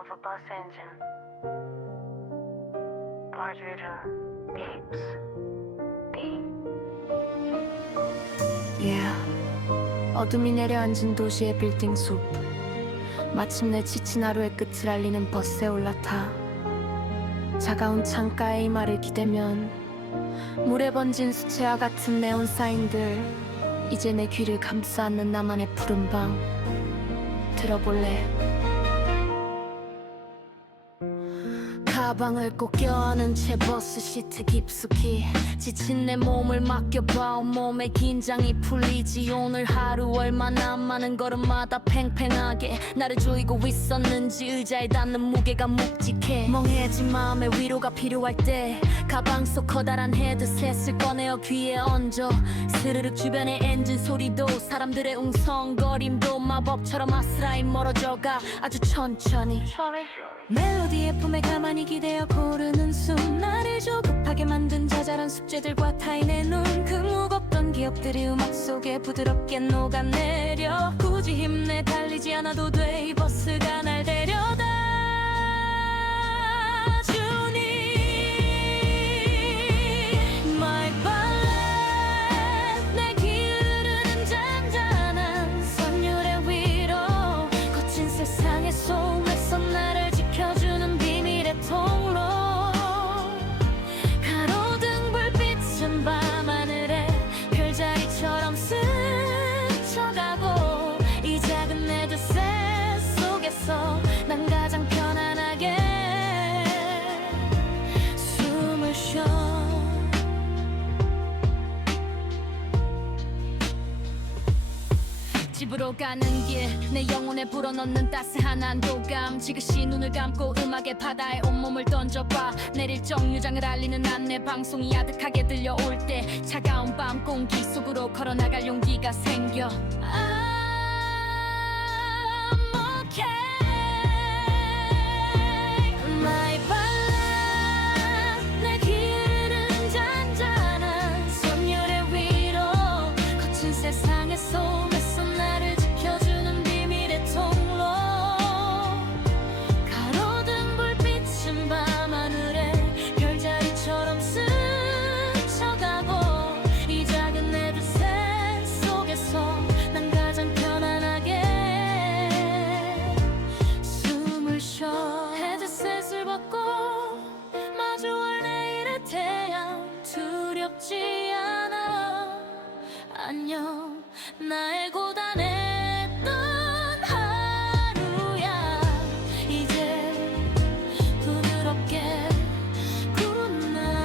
of a bus engine. Heart rhythm beeps, beep. Yeah. 어둠이 내려앉은 도시의 빌딩 숲. 마침내 지친 하루의 끝을 알리는 버스에 올라타. 차가운 창가의 이마를 기대면 물에 번진 수채화 같은 네온 사인들. 이제 내 귀를 감싸 안는 나만의 푸른 방. 들어볼래? 가방을 꼭 껴안은 채 버스 시트 깊숙이 지친 내 몸을 맡겨봐. 온몸의 긴장이 풀리지. 오늘 하루 얼마나 많은 걸음마다 팽팽하게 나를 조이고 있었는지 의자에 닿는 무게가 묵직해. 멍해진 마음에 위로가 필요할 때 가방 속 커다란 헤드셋을 꺼내어 귀에 얹어. 스르륵 주변의 엔진 소리도 사람들의 웅성거림도 마법처럼 아스라이 멀어져가 아주 천천히. 멜로디의 품에 가만히 기대어 고르는 숨. 나를 조급하게 만든 자잘한 숙제들과 타인의 눈. 그 무겁던 기억들이 음악 속에 부드럽게 녹아내려. 굳이 힘내 달리지 않아도 돼. 이 버스가 날 데려다 주니. My ballet 내 기울는 잔잔한 선율의 위로. 거친 세상의 속에서 나를 지켜주는 비밀의 통로. 가로등 불빛은 밤하늘에 별자리처럼 스쳐가고. 이 작은 헤드셋 속에서 난 가장 편안하게 숨을 쉬어. 집으로 가는 길 내 영혼에 불어넣는 따스한 안도감. 지그시 눈을 감고 음악의 바다에 온몸을 던져봐. 내릴 정류장을 알리는 안내 방송이 아득하게 들려올 때 차가운 밤 공기 속으로 걸어나갈 용기가 생겨. I'm okay. My ballet 내 기울는 잔잔한 선율의 위로. 거친 세상의 속에서 나를 지켜주는 비밀의 통로. 가로등 불빛은 밤하늘에 별자리처럼 스쳐가고. 이 작은 헤드셋 속에서 난 가장 편안하게 숨을 쉬어. 헤드셋을 벗고 마주할 내일의 태양. 두렵지 않아. 안녕. 나의 고단했던 하루야 이제 부드럽게 굿나잇.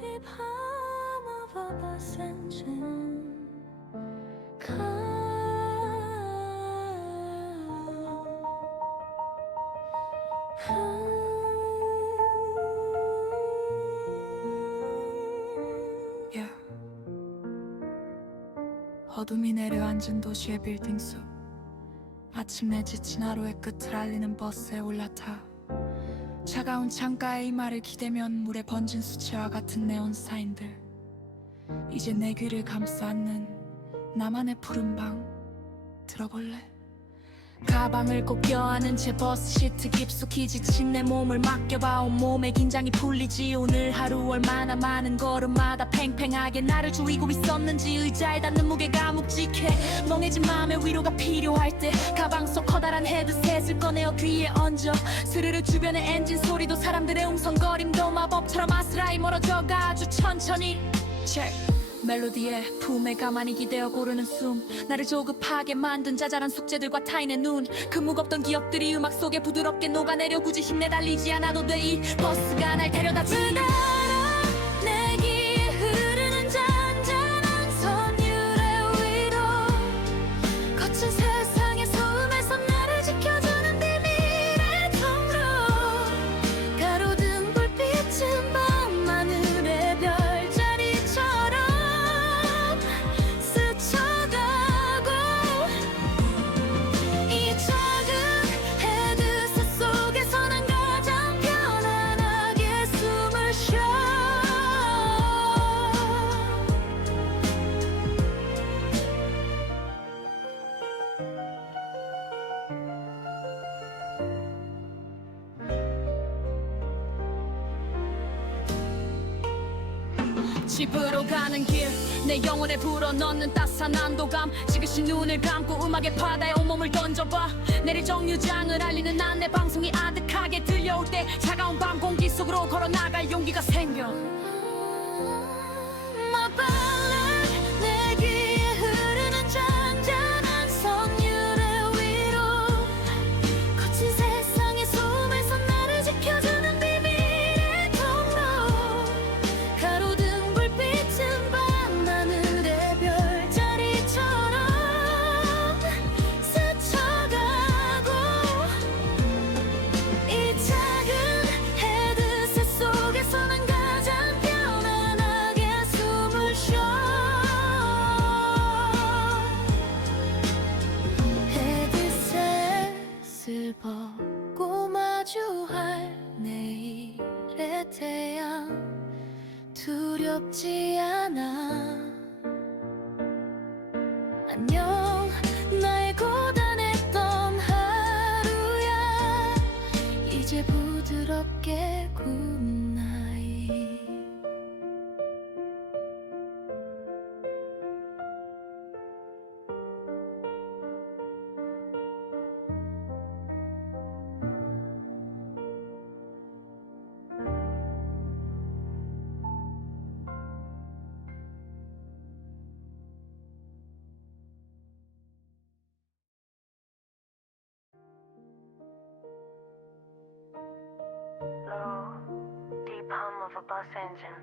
Deep hum of a bus engine Yeah. 어둠이 내려앉은 도시의 빌딩 숲. 마침내 지친 하루의 끝을 알리는 버스에 올라타. 차가운 창가의 이마를 기대면 물에 번진 수채화 같은 네온 사인들. 이제 내 귀를 감싸 안는 나만의 푸른 방. 들어볼래? 가방을 꼭 껴안은 채 버스 시트 깊숙이 지친 내 몸을 맡겨봐. 온몸의 긴장이 풀리지. 오늘 하루 얼마나 많은 걸음마다 팽팽하게 나를 조이고 있었는지 의자에 닿는 무게가 묵직해. 멍해진 마음에 위로가 필요할 때 가방 속 커다란 헤드셋을 꺼내어 귀에 얹어. 스르르 주변의 엔진 소리도 사람들의 웅성거림도 마법처럼 아스라이 멀어져가 아주 천천히. Check. 멜로디에 품에 가만히 기대어 고르는 숨 나를 조급하게 만든 자잘한 숙제들과 타인의 눈 그 무겁던 기억들이 음악 속에 부드럽게 녹아내려 굳이 힘내 달리지 않아도 돼 이 버스가 날 데려다 준다 내 귀에 흐르는 잔잔한 선율의 위로 거친 세상의 소음에서 나를 지켜주는 비밀의 통로 가로등 불빛은 밤하늘의 별자리처럼 스쳐가고 이 작은 헤드셋 속에서 난 가장 편안하게 숨을 쉬어 집으로 가는 길 내 영혼에 불어넣는 따스한 안도감 지그시 눈을 감고 음악의 바다에 온몸을 던져봐 내릴 정류장을 알리는 안내 방송이 아득하게 들려올 때 차가운 밤 공기 속으로 걸어나갈 용기가 생겨 My ballad 내 귀에 흐르는 잔잔한 선율의 위로 거친 세상의 소음에서 나를 지켜주는 비밀의 통로 가로등 불빛은 밤하늘의 별자리처럼 스쳐가고 이 작은 헤드셋 속에서 난 가장 편안하게 숨을 쉬어 헤드셋을 벗고 마주할 내일의 태양 두렵지 않아 안녕 나의 고단했던 하루야 이제 부드럽게 굿나잇 Low, deep hum of a bus engine.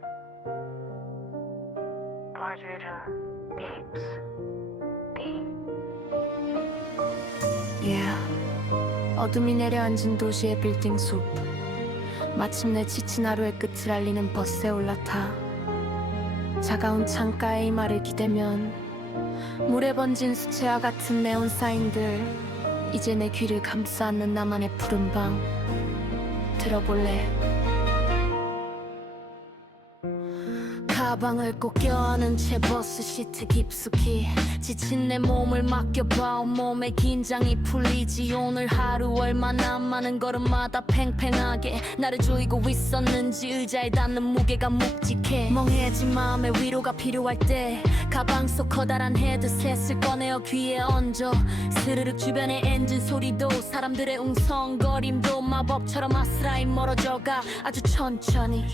Large rhythm beeps, beep. 어둠이 내려앉은 도시의 빌딩 숲 마침내 지친 하루의 끝을 알리는 버스에 올라타 차가운 창가에 이마를 기대면 물에 번진 수채화 같은 네온 사인들 이제 내 귀를 감싸 안는 나만의 푸른 방 들어볼래 가방을 꼭 껴안은 채 버스 시트 깊숙이 지친 내 몸을 맡겨봐 온몸에 긴장이 풀리지 오늘 하루 얼마나 많은 걸음마다 팽팽하게 나를 조이고 있었는지 의자에 닿는 무게가 묵직해 멍해진 마음에 위로가 필요할 때 가방 속 커다란 헤드셋을 꺼내어 귀에 얹어 스르륵 주변의 엔진 소리도 사람들의 웅성거림도 마법처럼 아스라이 멀어져가 아주 천천히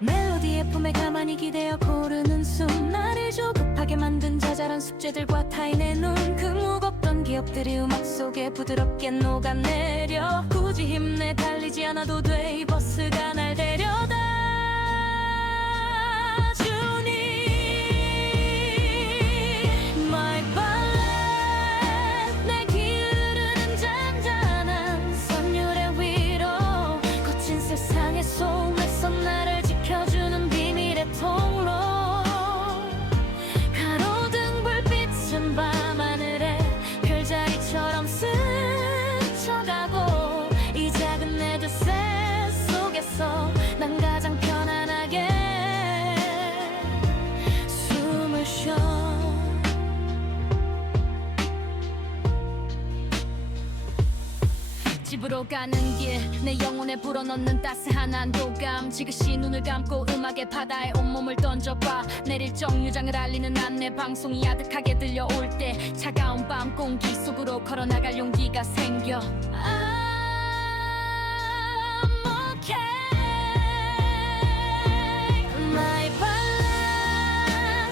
멜로디의 품에 가만히 기대어 고르는 숨 나를 조급하게 만든 자잘한 숙제들과 타인의 눈 그 무겁던 기억들이 음악 속에 부드럽게 녹아내려 굳이 힘내 달리지 않아도 돼 이 버스가 날 데려다 주니 My ballad 내 귀에 흐르는 잔잔한 선율의 위로 거친 세상의 소음에서 나를 지켜주는 비밀의 통로 가로등 불빛은 밤하늘의 별자리처럼 스쳐가고 이 작은 헤드셋 속에서 난 가장 편안하게 숨을 쉬어 집으로 가는 길 내 영혼에 불어넣는 따스한 안도감 지그시 눈을 감고 음악의 바다에 온몸을 던져봐 내릴 정류장을 알리는 안내 방송이 아득하게 들려올 때 차가운 밤 공기 속으로 걸어나갈 용기가 생겨 I'm okay My ballad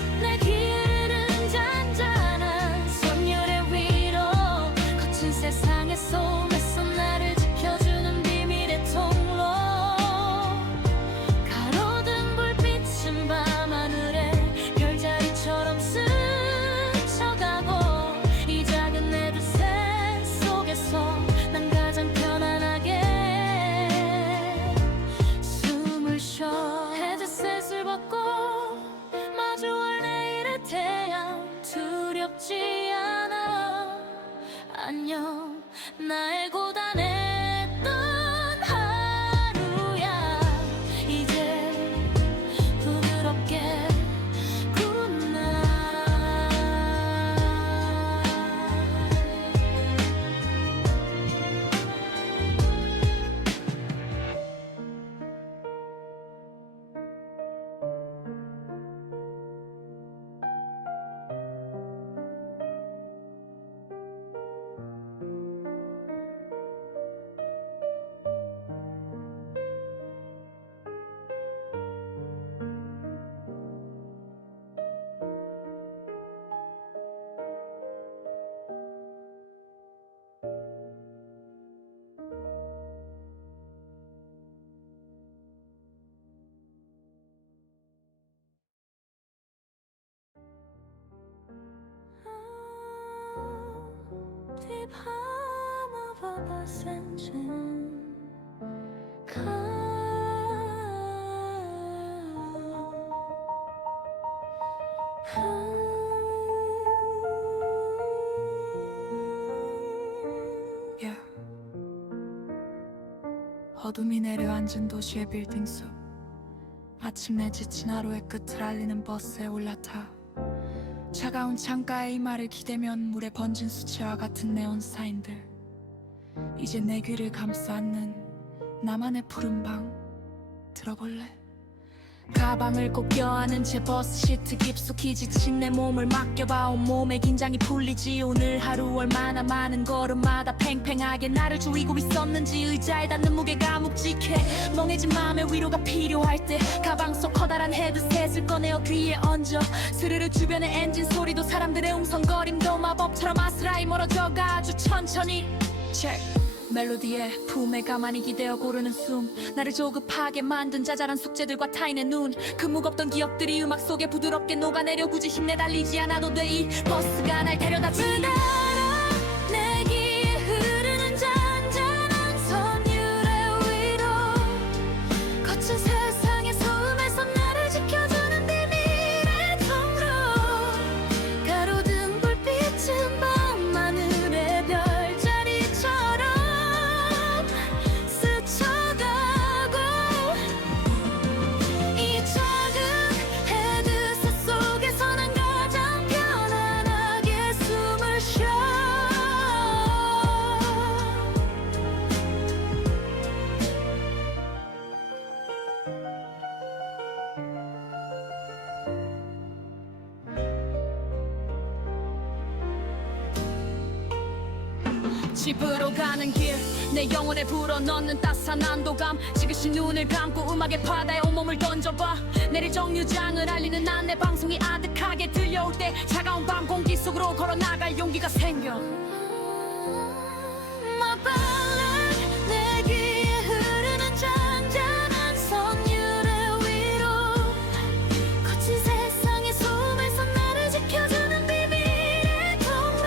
두렵지 않아. 안녕 나의 고단했던 하루야. 이제 부드럽게 굿나잇. Deep hum of a bus engine. Yeah. 어둠이 내려앉은 도시의 빌딩 숲. 마침내 지친 하루의 끝을 알리는 버스에 올라타. 차가운 창가에 이마를 기대면 물에 번진 수채화 같은 네온 사인들. 이제 내 귀를 감싸 안는 나만의 푸른 방 들어볼래? 가방을 꼭 껴안은 채 버스 시트 깊숙이 지친 내 몸을 맡겨봐. 온몸에 긴장이 풀리지. 오늘 하루 얼마나 많은 걸음마다 팽팽하게 나를 조이고 있었는지. 의자에 닿는 무게가 묵직해. 멍해진 마음에 위로가 필요할 때 가방 속 커다란 헤드셋을 꺼내어 귀에 얹어. 스르르 주변의 엔진 소리도 사람들의 웅성거림도 마법처럼 아스라이 멀어져가 아주 천천히. 체크. 멜로디에 품에 가만히 기대어 고르는 숨. 나를 조급하게 만든 자잘한 숙제들과 타인의 눈. 그 무겁던 기억들이 음악 속에 부드럽게 녹아내려. 굳이 힘내 달리지 않아도 돼. 이 버스가 날 데려다 주네. 내 귀에 흐르는 잔잔한 선율의 위로. 거친 세상의 소음에서 나를 지켜주는 비밀의 통로. 가로등 불빛은 밤하늘의 별자리처럼 스쳐가고. 이 작은 헤드셋 속에서 난 가장 편안하게 숨을 쉬어. 집으로 가는 길, 내 영혼에 불어넣는 따스한 안도감. 지그시 눈을 감고 음악의 바다에 온몸을 던져봐. 내릴 정류장을 알리는 안내 방송이 아득하게 들려올 때 차가운 밤 공기 속으로 걸어나갈 용기가 생겨. My ballad, 내 귀에 흐르는 잔잔한 선율의 위로. 거친 세상의 소음에서 나를 지켜주는 비밀의 통로.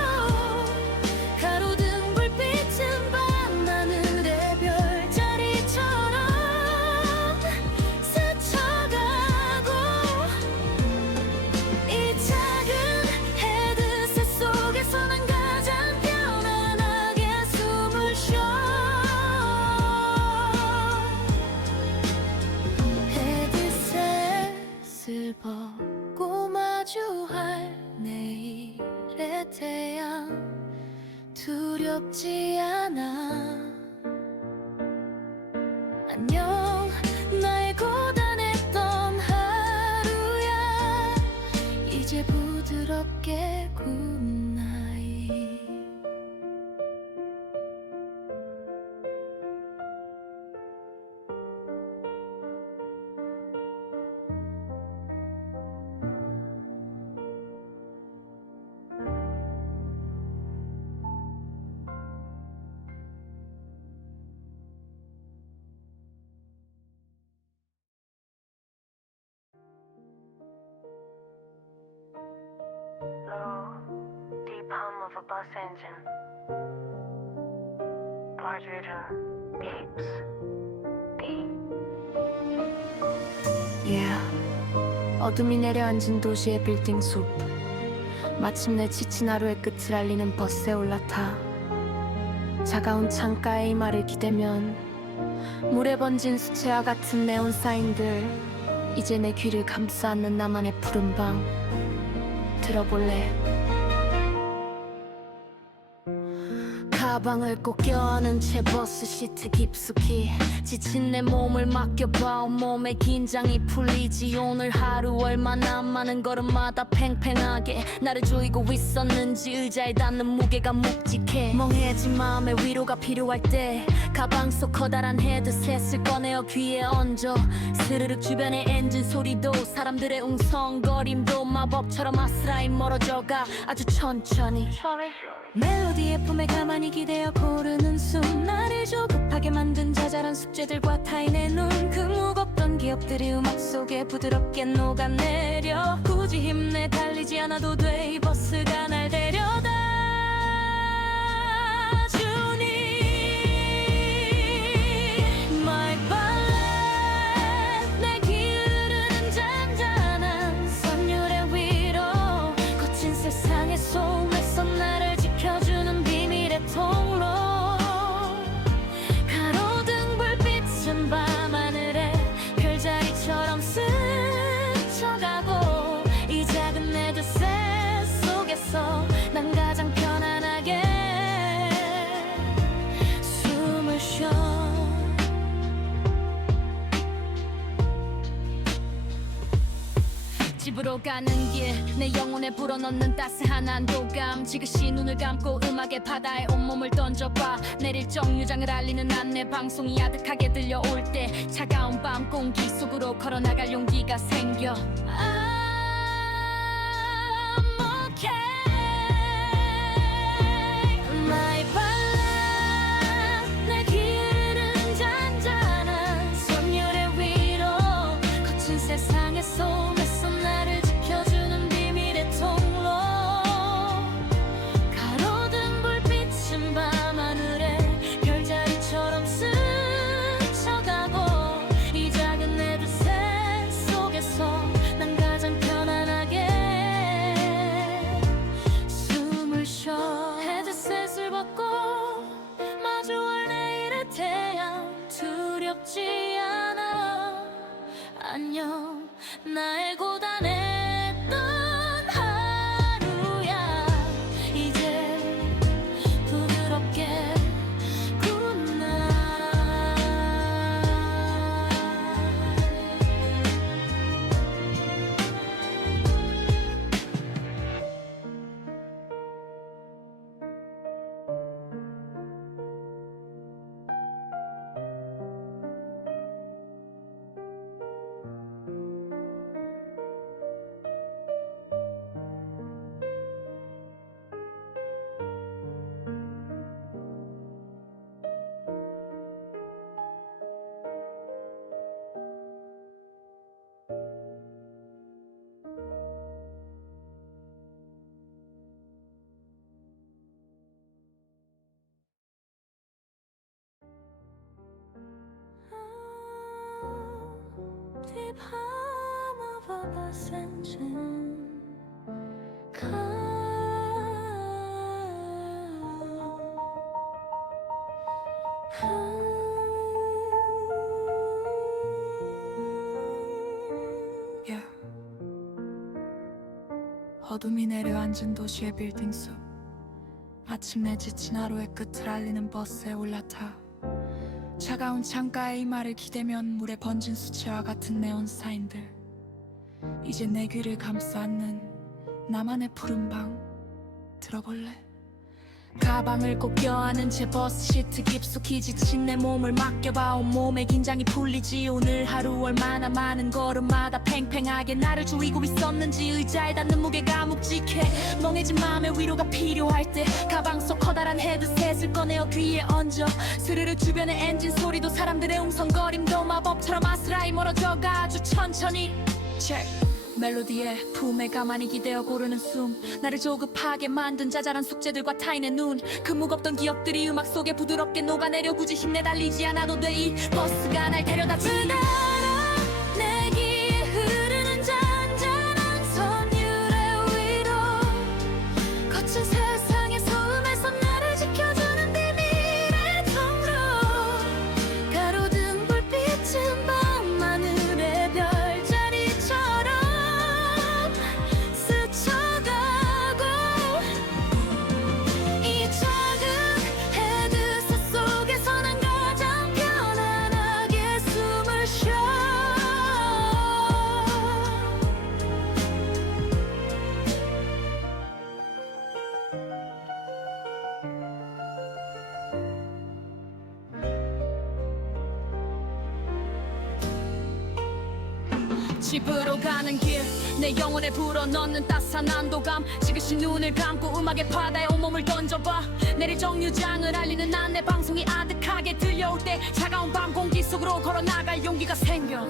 가로등 불빛은 밤하늘의 별자리처럼 스쳐가고. 이 작은 헤드셋 속에서 난 가장 편안하게 숨을 쉬어. 헤드셋을 벗고 마주할 내일의 태양. 두렵지 않아. 안녕 나의 고단했던 하루야. 이제 부드럽게 굿나잇. Low, deep hum of a bus engine. Blood rhythm beeps, beep. Yeah. 어둠이 내려앉은 도시의 빌딩 숲. 마침내 지친 하루의 끝을 알리는 버스에 올라타 차가운 창가에 이마를 기대면 물에 번진 수채화 같은 네온 사인들 이제 내 귀를 감싸 안는 나만의 푸른 방 들어볼래. 가방을 꼭 껴안은 채 버스 시트 깊숙이 지친 내 몸을 맡겨봐. 온몸에 긴장이 풀리지. 오늘 하루 얼마나 많은 걸음마다 팽팽하게 나를 조이고 있었는지 의자에 닿는 무게가 묵직해. 멍해진 마음에 위로가 필요할 때 가방 속 커다란 헤드셋을 꺼내어 귀에 얹어. 스르륵 주변의 엔진 소리도 사람들의 웅성거림도 마법처럼 아스라이 멀어져가 아주 천천히. 멜로디의 품에 가만히 기대어 고르는 숨 나를 조급하게 만든 자잘한 숙제들과 타인의 눈 그 무겁던 기억들이 음악 속에 부드럽게 녹아내려 굳이 힘내 달리지 않아도 돼 이 버스가 날 데려다 주니 My ballet 내 기울는 잔잔한 선율의 위로 거친 세상의 속에서 나를 지켜주는 비밀의 통로 가로등 불빛은 밤하늘에 별자리처럼 스쳐가고 이 작은 헤드셋 속에서 난 가장 편안하게 숨을 쉬어. 집으로 가는 길 내 영혼에 불어넣는 따스한 안도감 지그시 눈을 감고 음악의 바다에 온몸을 던져봐. 내릴 정류장을 알리는 안내 방송이 아득하게 들려올 때 차가운 밤 공기 속으로 걸어나갈 용기가 생겨. I'm okay. My ballet 내 기울은 잔잔한 선율의 위로 거친 세상의 속에서 나를 지켜주는 비밀의 통로 가로등 불빛은 밤하늘에 별자리처럼 스쳐가고 이 작은 헤드셋 속에서 난 가장 편안하게 숨을 쉬어. 헤드셋을 벗고 마주할 내일의 태양 두렵지 않아. 안녕 나의 고단했던 하루야 이제 부드럽게 굿나잇. Deep hum of a bus engine Yeah. 어둠이 내려앉은 도시의 빌딩 속 마침내 지친 하루의 끝을 알리는 버스에 올라타 차가운 창가에 이마를 기대면 물에 번진 수채화 같은 네온 사인들 이제 내 귀를 감싸 안는 나만의 푸른 방 들어볼래. 가방을 꼭 껴안은 채 버스 시트 깊숙이 지친 내 몸을 맡겨봐. 온몸에 긴장이 풀리지. 오늘 하루 얼마나 많은 걸음마다 팽팽하게 나를 조이고 있었는지 의자에 닿는 무게가 묵직해. 멍해진 마음에 위로가 필요할 때 가방 속 커다란 헤드셋을 꺼내어 귀에 얹어. 스르르 주변의 엔진 소리도 사람들의 웅성거림도 마법처럼 아스라이 멀어져가 아주 천천히. Check. 멜로디에 품에 가만히 기대어 고르는 숨 나를 조급하게 만든 자잘한 숙제들과 타인의 눈 그 무겁던 기억들이 음악 속에 부드럽게 녹아내려 굳이 힘내 달리지 않아도 돼 이 버스가 날 데려다 주니 내 귀에 흐르는 잔잔한 선율의 위로 집으로 가는 길 내 영혼에 불어넣는 따스한 안도감 지그시 눈을 감고 음악의 바다에 온몸을 던져봐 내릴 정류장을 알리는 안내 방송이 아득하게 들려올 때 차가운 밤 공기 속으로 걸어나갈 용기가 생겨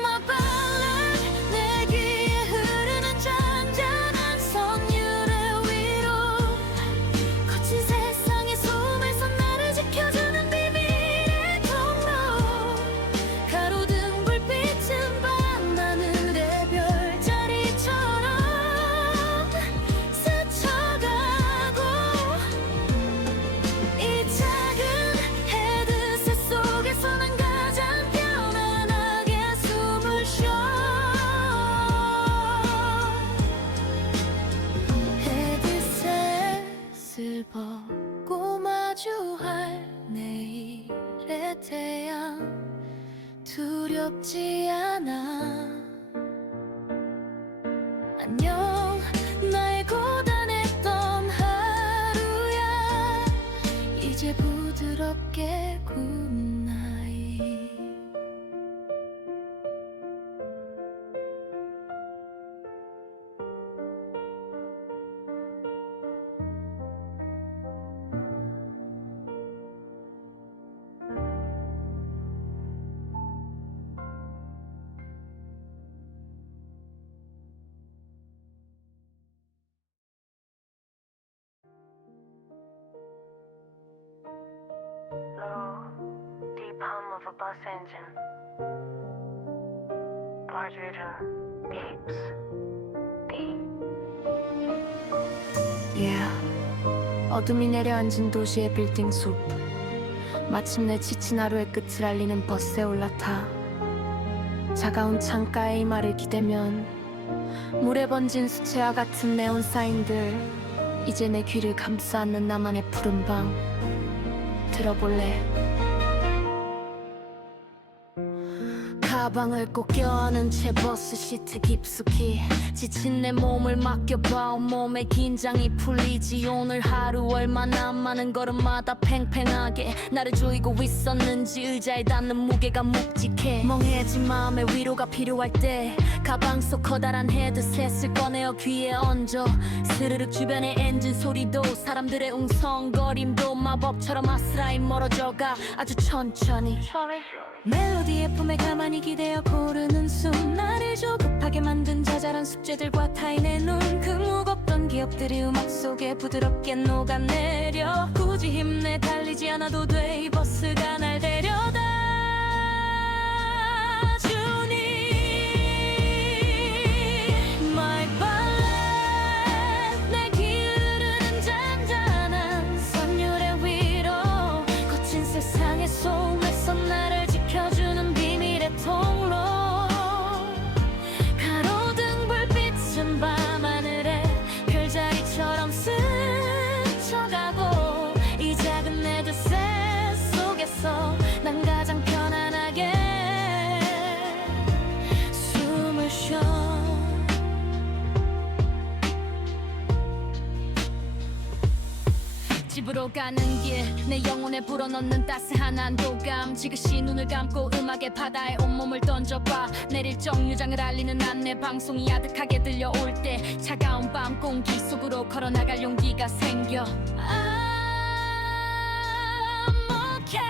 My ballad 내 귀에 흐르는 잔잔한 선율의 위로 거친 세상의 소음에서 나를 지켜주는 비밀의 통로 가로등 불빛은 밤하늘의 별자리처럼 스쳐가고 이 작은 헤드셋 속에서 난 가장 편안하게 숨을 쉬어 헤드셋을 벗고 마주할 내일의 태양 두렵지 않아 안녕 나의 고단했던 하루야 이제 부드럽게 굿나잇 Low, deep hum of a bus engine. Large rhythm beeps, beep. Yeah. 어둠이 내려앉은 도시의 빌딩 숲 마침내 지친 하루의 끝을 알리는 버스에 올라타 차가운 창가의 이마를 기대면 물에 번진 수채화 같은 네온 사인들 이제 내 귀를 감싸 안는 나만의 푸른 방 들어볼래 가방을 꼭 껴안은 채 버스 시트 깊숙이 지친 내 몸을 맡겨봐 온몸에 긴장이 풀리지 오늘 하루 얼마나 많은 걸음마다 팽팽하게 나를 조이고 있었는지 의자에 닿는 무게가 묵직해 멍해진 마음에 위로가 필요할 때 가방 속 커다란 헤드셋을 꺼내어 귀에 얹어 스르륵 주변의 엔진 소리도 사람들의 웅성거림도 마법처럼 아스라이 멀어져가 아주 천천히 멜로디의 품에 가만히 기대어 고르는 숨 나를 조급하게 만든 자잘한 숙제들과 타인의 눈 그 무겁던 기억들이 음악 속에 부드럽게 녹아내려 굳이 힘내 달리지 않아도 돼 이 버스가 날 데려다 주니 My ballad 내 귀에 흐르는 잔잔한 선율의 위로 거친 세상의 소음에서 나를 지켜주는 비밀의 통로 가로등 불빛은 밤하늘에 별자리처럼 스쳐가고 이 작은 헤드셋 속에서 난 가장 편안하게 숨을 쉬어 집으로 가는 길 내 영혼에 불어넣는 따스한 안도감 지그시 눈을 감고 음악의 바다에 온몸을 던져봐 내릴 정류장을 알리는 안내 방송이 아득하게 들려올 때 차가운 밤 공기 속으로 걸어나갈 용기가 생겨 I'm okay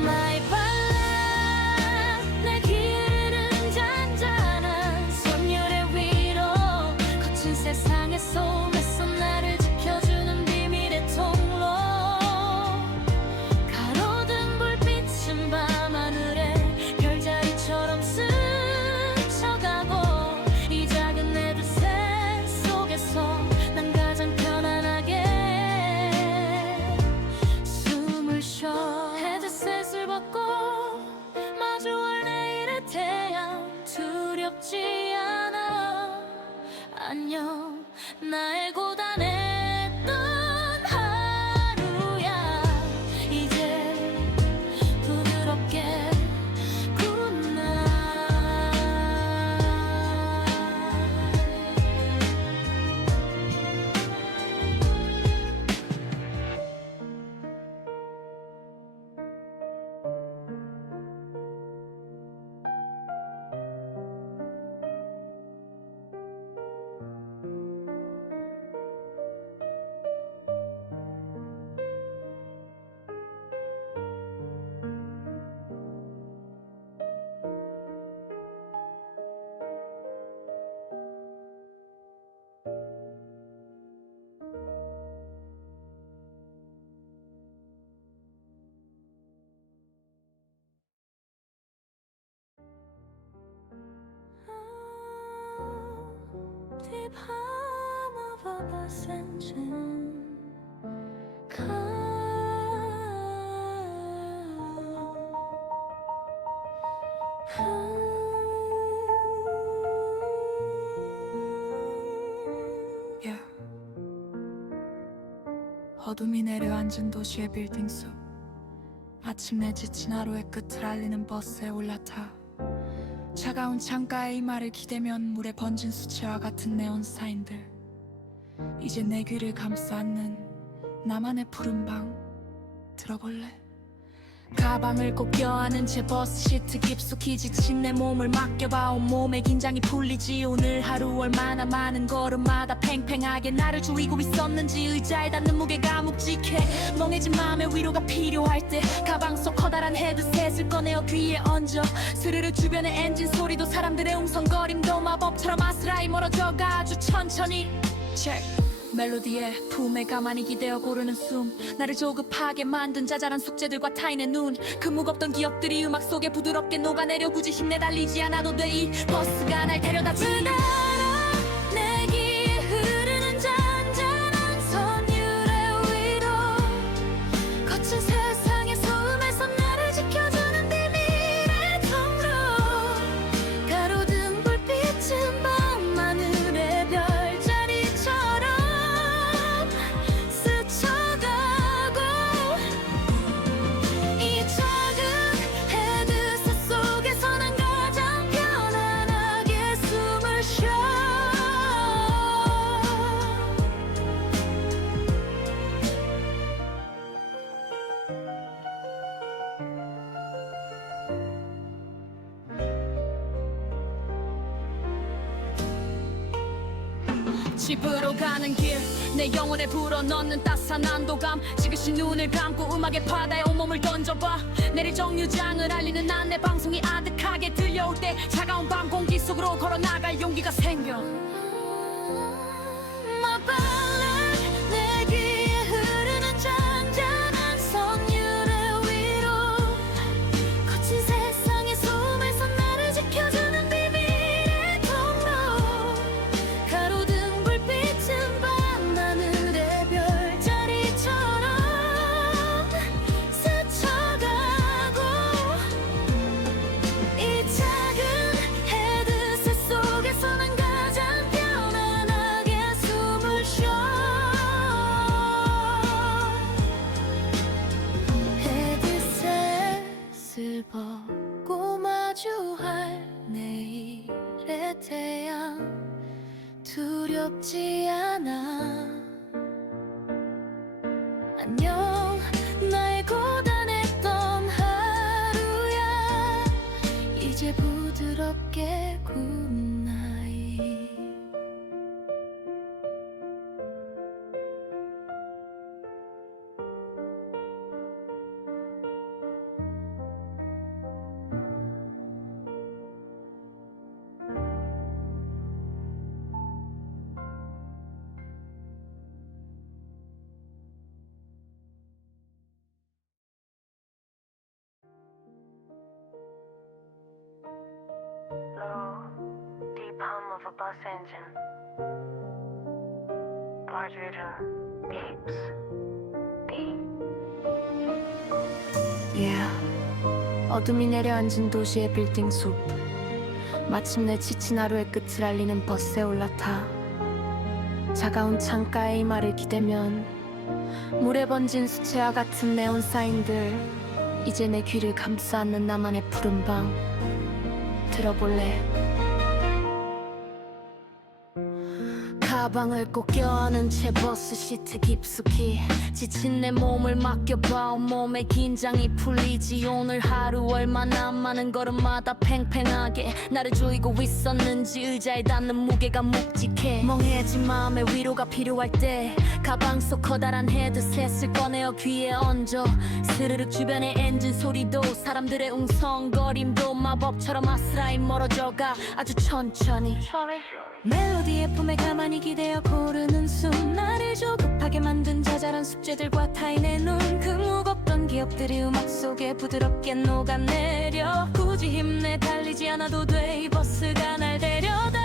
My ballad 내 귀에 흐르는 잔잔한 선율의 위로 거친 세상의 소음에서 나를 지켜주는 비밀의 통로 가로등 불빛은 밤하늘에 별자리처럼 스쳐가고 이 작은 헤드셋 속에서 난 가장 편안하게 palm of a bus engine. Yeah. 어둠이 내려앉은 도시의 빌딩 숲. 마침내 지친 하루의 끝을 알리는 버스에 올라타. 차가운 창가에 이마를 기대면 물에 번진 수채화 같은 네온 사인들. 이제 내 귀를 감싸 안는 나만의 푸른 방. 들어볼래? 가방을 꼭 껴안은 채 버스 시트 깊숙이 지친 내 몸을 맡겨봐. 온몸의 긴장이 풀리지. 오늘 하루 얼마나 많은 걸음마다 팽팽하게 나를 조이고 있었는지. 의자에 닿는 무게가 묵직해. 멍해진 마음의 위로가 필요할 때 가방 속 커다란 헤드셋을 꺼내어 귀에 얹어. 스르르 주변의 엔진 소리도 사람들의 웅성거림도 마법처럼 아스라이 멀어져가. 아주 천천히 체크. 멜로디에 품에 가만히 기대어 고르는 숨. 나를 조급하게 만든 자잘한 숙제들과 타인의 눈. 그 무겁던 기억들이 음악 속에 부드럽게 녹아내려. 굳이 힘내 달리지 않아도 돼. 이 버스가 날 데려다 주니 내 귀에 흐르는 잔잔한 선율의 위로. 거친 세상의 소음에서 나를 지켜주는 비밀의 통로. 가로등 불빛은 밤하늘의 별자리처럼 집으로 가는 길 내 영혼에 불어넣는 따스한 안도감. 지그시 눈을 감고 음악의 바다에 온몸을 던져봐. 내릴 정류장을 알리는 안내 방송이 아득하게 들려올 때 차가운 밤 공기 속으로 걸어나갈 용기가 생겨. My ballad, 내 귀에 흐르는 잔잔한 선율의 위로. 거친 세상의 소음에서 나를 지켜주는 비밀의 통로. 가로등 불빛은 밤하늘의 별자리처럼 스쳐가고. 이 작은 헤드셋 속에서 난 가장 편안하게 숨을 쉬어. 헤드셋을 벗고 마주할 내일의 태양. 두렵지 않아. 안녕 나의 고단했던 하루야. 이제 부드럽게 굿나잇. Low, deep hum of a bus engine. Large rhythm beats. Beat. Yeah. 어둠이 내려앉은 도시의 빌딩 숲. 마침내 지친 하루의 끝을 알리는 버스에 올라타. 차가운 창가에 이마를 기대면 물에 번진 수채화 같은 네온 사인들. 이제 내 귀를 감싸 안는 나만의 푸른 방. 들어볼래? 가방을 꼭 껴안은 채 버스 시트 깊숙이 지친 내 몸을 맡겨봐. 온몸의 긴장이 풀리지. 오늘 하루 얼마나 많은 걸음마다 팽팽하게 나를 조이고 있었는지. 의자에 닿는 무게가 묵직해. 멍해진 마음의 위로가 필요할 때 가방 속 커다란 헤드셋을 꺼내어 귀에 얹어. 스르륵 주변의 엔진 소리도 사람들의 웅성거림도 마법처럼 아스라이 멀어져가. 아주 천천히 멜로디의 품에 가만히 기대어 고르는 숨. 나를 조급하게 만든 자잘한 숙제들과 타인의 눈. 그 무겁던 기억들이 음악 속에 부드럽게 녹아내려. 굳이 힘내 달리지 않아도 돼. 이 버스가 날 데려다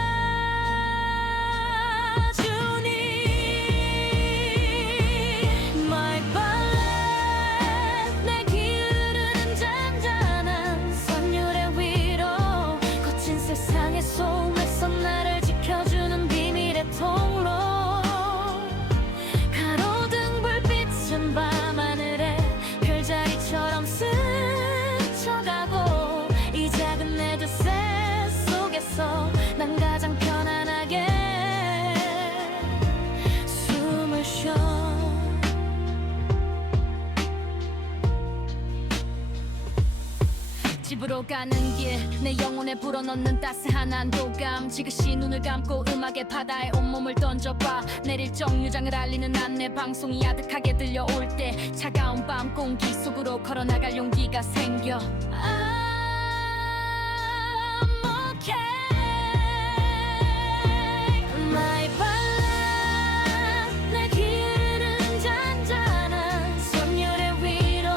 세상의 소음에서 나를 지켜주는 비밀의 통로 가로등 불빛은 밤하늘에 별자리처럼 스쳐가고 이 작은 내두새 속에서 난 가장 편안하게 숨을 쉬어 집으로 가는 길 내 영혼에 불어넣는 따스한 안도감 지그시 눈을 감고 음악의 바다에 온몸을 던져봐 내릴 정류장을 알리는 안내 방송이 아득하게 들려올 때 차가운 밤 공기 속으로 걸어나갈 용기가 생겨 I'm okay My ballad 내 길은 잔잔한 선율의 위로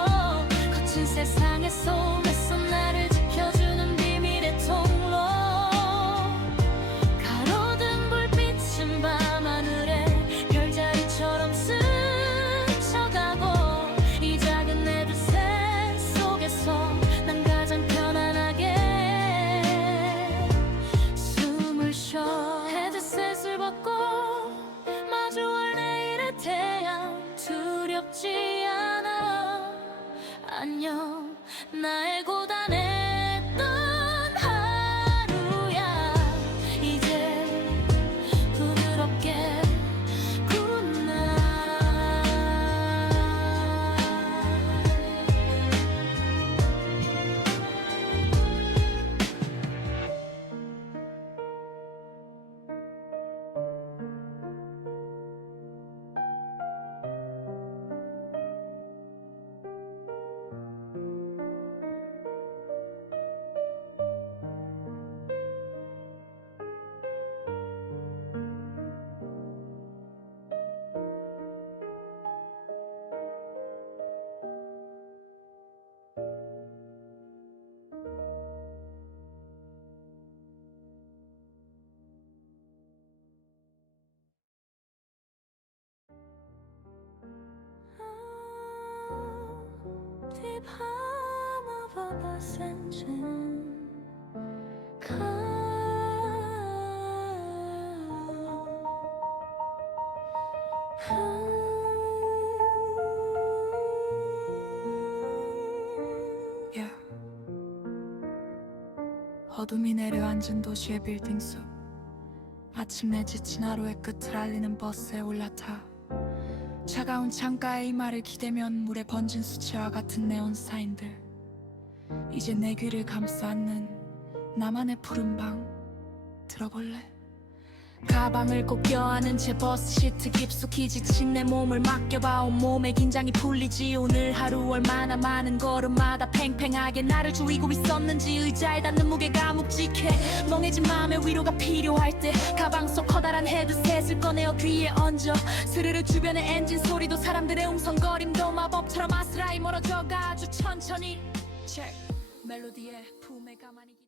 거친 세상의 소음에서 나를 지켜주는 비밀의 통로 가로등 불빛은 밤하늘에 별자리처럼 스쳐가고 이 작은 내두새 속에서 난 가장 편안하게 숨을 쉬어 헤드셋을 벗고 마주할 내일의 태양 두렵지 않아 안녕 나의 고단했던 하루야 이제 부드럽게 굿나잇 Deep hum of a bus engine Yeah. 어둠이 내려앉은 도시의 빌딩 속 마침내 지친 하루의 끝을 알리는 버스에 올라타 차가운 창가에 이마를 기대면 물에 번진 수채화 같은 네온 사인들 이제 내 귀를 감싸 안는 나만의 푸른 방 들어볼래? 가방을 꼭 껴안은 채 버스 시트 깊숙이 지친 내 몸을 맡겨봐 온몸에 긴장이 풀리지 오늘 하루 얼마나 많은 걸음마다 팽팽하게 나를 조이고 있었는지 의자에 닿는 무게가 묵직해 멍해진 마음에 위로가 필요할 때 가방 속 커다란 헤드셋을 꺼내어 귀에 얹어 스르르 주변의 엔진 소리도 사람들의 음성거림도 마법처럼 아스라이 멀어져가 아주 천천히 체크 멜로디에 품에 가만히